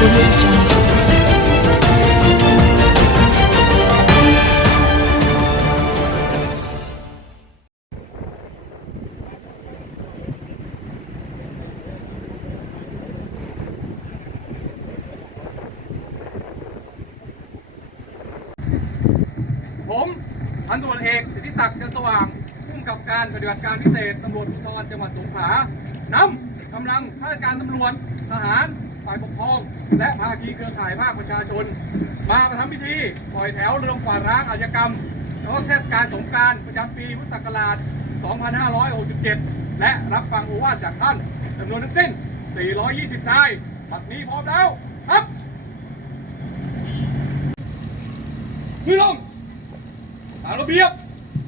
ผมพันตำรวจเอกสิทธิศักดิ์เจันสว่างผู้กำกับการปฏิบัติการพิเศษตำรวจภูธรจังหวัดสงขลานำกำลังข้าราชการตำรวจทหาร ฝ่ายปกครอง และภาคีเครือข่ายภาคประชาชน มาประทำพิธีปล่อยแถวเรือมกวาดร้างอาชญากรรมแล้วก็เทศกาลสงกรานต์ประจำปีพุทธศักราช 2567 และรับฟังโอวาทจากท่านจำนวนทั้งสิ้น 420 นายบัดนี้พร้อมแล้วครับมือลงตามระเบียบ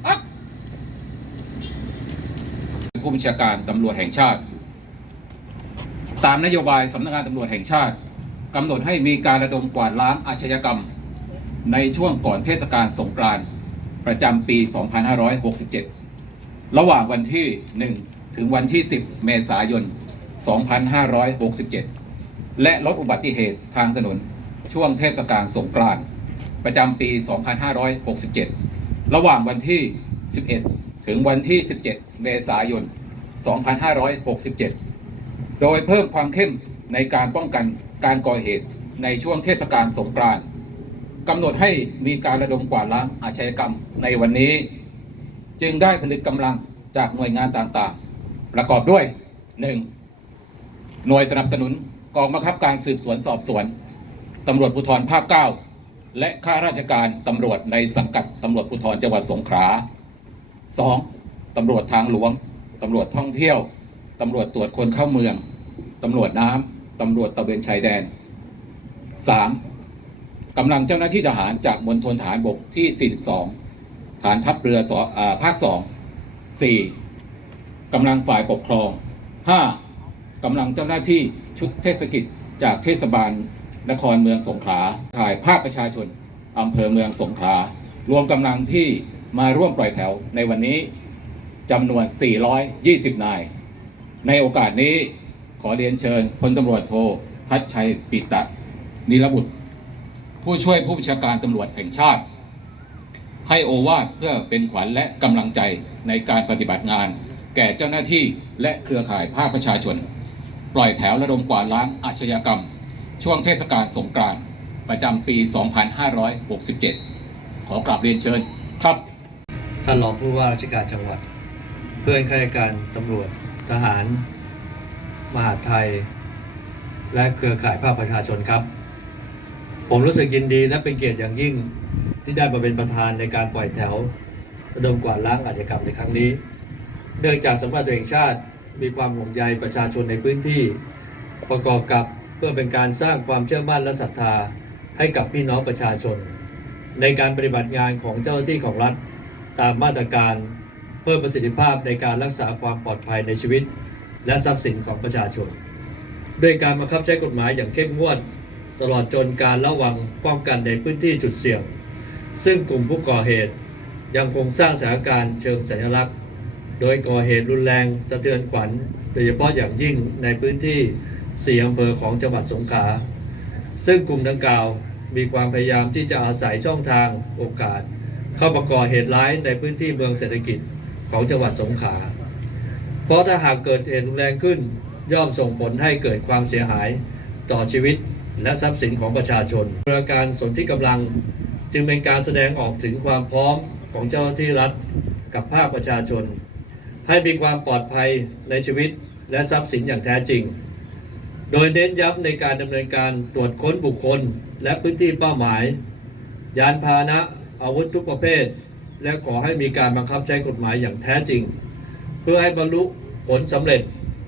ครับผู้บัญชาการตำรวจแห่งชาติ ตามนโยบายสำนักงานตำรวจแห่งชาติกำหนดให้มีการระดมกวาดล้างอาชญากรรม ในช่วงก่อนเทศกาลสงกรานต์ประจำปี 2567 ระหว่างวันที่ 1 ถึงวันที่ 10 เมษายน 2567 และลดอุบัติเหตุทางถนนช่วงเทศกาลสงกรานต์ประจำปี 2567 ระหว่างวันที่ 11 ถึงวันที่ 17 เมษายน 2567 โดยเพิ่มความเข้มในการป้องกันการก่อเหตุในช่วงเทศกาลสงกรานต์กำหนดให้มีการระดมกวาดล้างอาชญากรรมในวันนี้ จึงได้ผลึกกำลังจากหน่วยงานต่างๆ ประกอบด้วย 1. หน่วยสนับสนุนกองบังคับการสืบสวนสอบสวนตำรวจภูธรภาค 9 และข้าราชการตำรวจในสังกัดตำรวจภูธรจังหวัดสงขลา 2. ตำรวจทางหลวง ตำรวจท่องเที่ยว ตำรวจตรวจคนเข้าเมือง ตำรวจน้ำตำรวจตะเวนชายแดน 3. กำลังเจ้าหน้าที่ทหารจากมณฑลทหารบกที่ 42 ฐานทัพเรือสออภาค 2 4. กำลังฝ่ายปกครอง 5. กำลังเจ้าหน้าที่ชุดเทศกิจจากเทศบาลนครเมืองสงขลาถ่ายภาคประชาชนอำเภอเมืองสงขลารวมกำลังที่มาร่วมปล่อยแถวในวันนี้จำนวน 420 นาย ในโอกาสนี้ ขอเรียนเชิญพลตำรวจโททัชชัยปิตะนิรบุตร ผู้ช่วยผู้บัญชาการตำรวจแห่งชาติ ให้โอวาทเพื่อเป็นขวัญและกำลังใจในการปฏิบัติงาน แก่เจ้าหน้าที่และเครือข่ายภาคประชาชน ปล่อยแถวระดมกวาดล้างอาชญากรรม ช่วงเทศกาลสงกรานต์ประจำปี 2567 ขอกราบเรียนเชิญครับท่านรองผู้ว่าราชการจังหวัด เพื่อนข้าราชการตำรวจทหาร มหาดไทย และเครือข่ายภาคประชาชนครับ ผมรู้สึกยินดีและเป็นเกียรติอย่างยิ่งที่ได้มาเป็นประธานในการปล่อยแถวระดมกวาดล้างอาชญากรรมในครั้งนี้ เนื่องจากสำนักงานตำรวจแห่งชาติมีความห่วงใยประชาชนในพื้นที่ ประกอบกับเพื่อเป็นการสร้างความเชื่อมั่นและศรัทธาให้กับพี่น้องประชาชน ในการปฏิบัติงานของเจ้าหน้าที่ของรัฐ ตามมาตรการเพิ่มประสิทธิภาพในการรักษาความปลอดภัยในชีวิต และทรัพย์สินของประชาชน ด้วยการบังคับใช้กฎหมายอย่างเข้มงวด ตลอดจนการระวังป้องกันในพื้นที่จุดเสี่ยง ซึ่งกลุ่มผู้ก่อเหตุ ยังคงสร้างสถานการณ์เชิงสัญลักษณ์ โดยก่อเหตุรุนแรงสะเทือนขวัญ โดยเฉพาะอย่างยิ่งในพื้นที่สี่อำเภอของจังหวัดสงขลาซึ่งกลุ่มดังกล่าวมีความพยายามที่จะอาศัยช่องทางโอกาส เข้ามาก่อเหตุร้ายในพื้นที่เมืองเศรษฐกิจของจังหวัดสงขลา เพราะถ้าหากเกิดเหตุรุนแรงขึ้น ย่อมส่งผลให้เกิดความเสียหายต่อชีวิตและทรัพย์สินของประชาชนเพื่อการสนที่กำลังจึงเป็นการแสดงออกถึงความพร้อมของเจ้าหน้าที่รัฐกับภาคประชาชน ให้มีความปลอดภัยในชีวิตและทรัพย์สินอย่างแท้จริง โดยเน้นย้ำในการดำเนินการตรวจค้นบุคคลและพื้นที่เป้าหมาย ยานพาหนะอาวุธทุกประเภท และขอให้มีการบังคับใช้กฎหมายอย่างแท้จริง เพื่อให้บรรลุผลสำเร็จ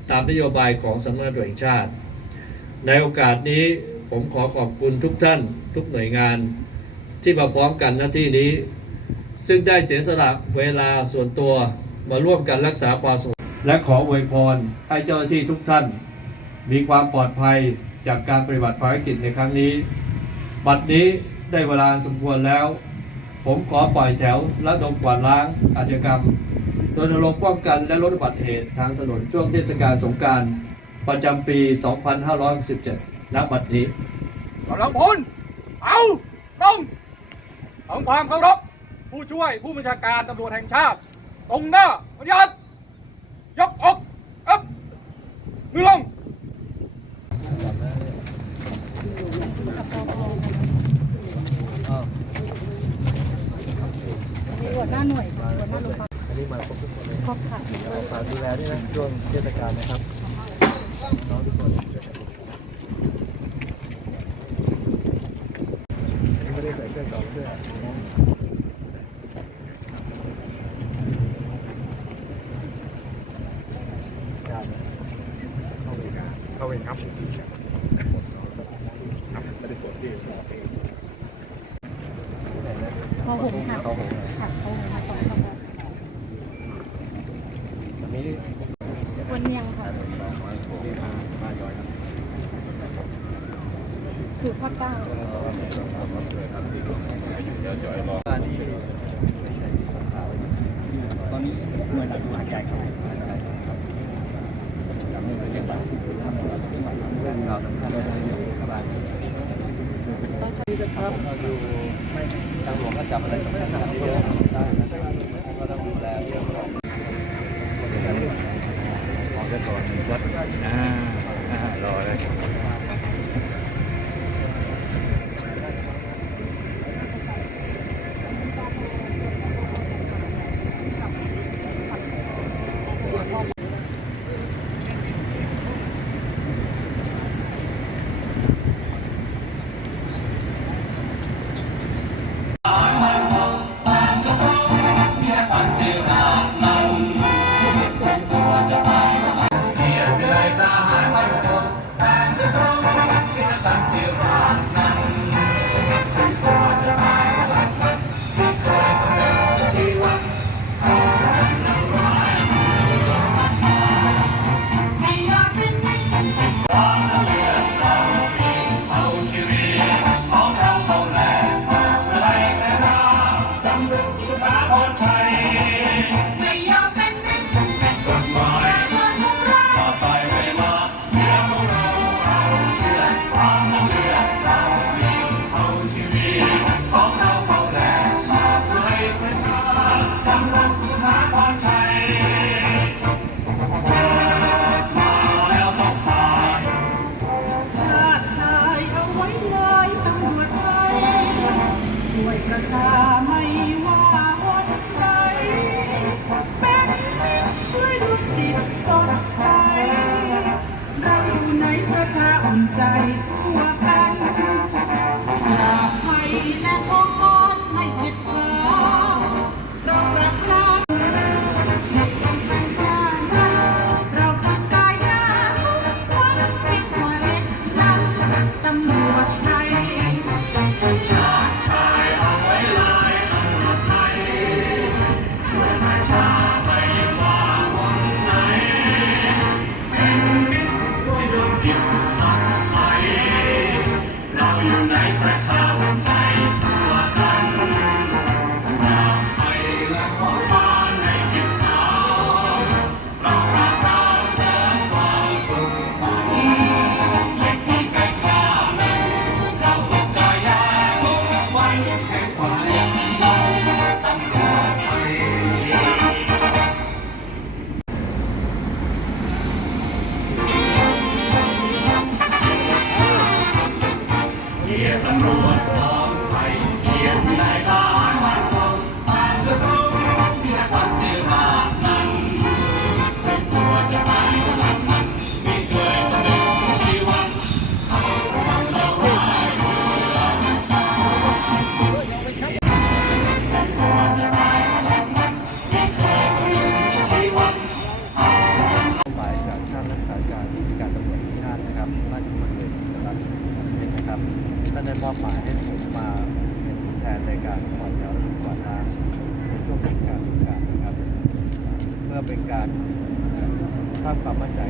ตามนโยบายของสำนักงานตำรวจแห่งชาติ ในโอกาสนี้ผมขอขอบคุณทุกท่าน ทุกหน่วยงานที่มาพร้อมกันหน้าที่นี้ ซึ่งได้เสียสละเวลาส่วนตัวมาร่วมกันรักษาความสงบและขออวยพรให้เจ้าหน้าที่ทุกท่าน มีความปลอดภัยจากการปฏิบัติภารกิจในครั้งนี้ บัดนี้ได้เวลาสมควรแล้ว ผมขอปล่อยแถวและดมกวาดล้างอาชญากรรม รณรงค์ป้องกันและลดอุบัติเหตุทางถนนช่วงเทศกาลสงกรารประจำปี 2567ณบัดนี้กำลังพลเอาตรงทำความเคารพผู้ช่วยผู้บัญชาการตำรวจแห่งชาติ ตรงหน้าปฏิบัติยกอกอัพมือลงมีหัวหน้าหน่วยค่ะหัวหน้าโรงพักอันนี้มาครบทุกคนเลยครบค่ะฝากดูแลด้วยนะช่วงเทศกาลนะครับน้องทุกคนอันนี้ไม่ได้ใส่เสื้อสองเสื้อการเข้าเวรเข้าเวรครับครับไม่ได้สวมที่สวมที่ พอหงค่ะ เขาหง ค่ะพอหงค่ะสองขบวน อันนี้ วันเนียงค่ะ ที่มามาย้ อยู่ภาคเก้าตอนนี้หน่วยหลักหลักใหญ่ครับจำไม่ได้เรียกว่าทำอะไรเรื่องราวสำคัญในรัฐบาลนี่นะครับดูไม่ทางหลวงก็จับอะไรสำคัญเยอะได้นะครับก็ต้องดูแลเรื่องของ มองไปก่อนวัดอ่า ดินสดใสเราอยู่ในประเทศ ได้มอบหมายให้ผมมาเป็นผู้แทนในการขอแถวกวาดน้ำในช่วงเทศกาลสงกรานต์นะครับ เพื่อเป็นการสร้างความมั่นใจ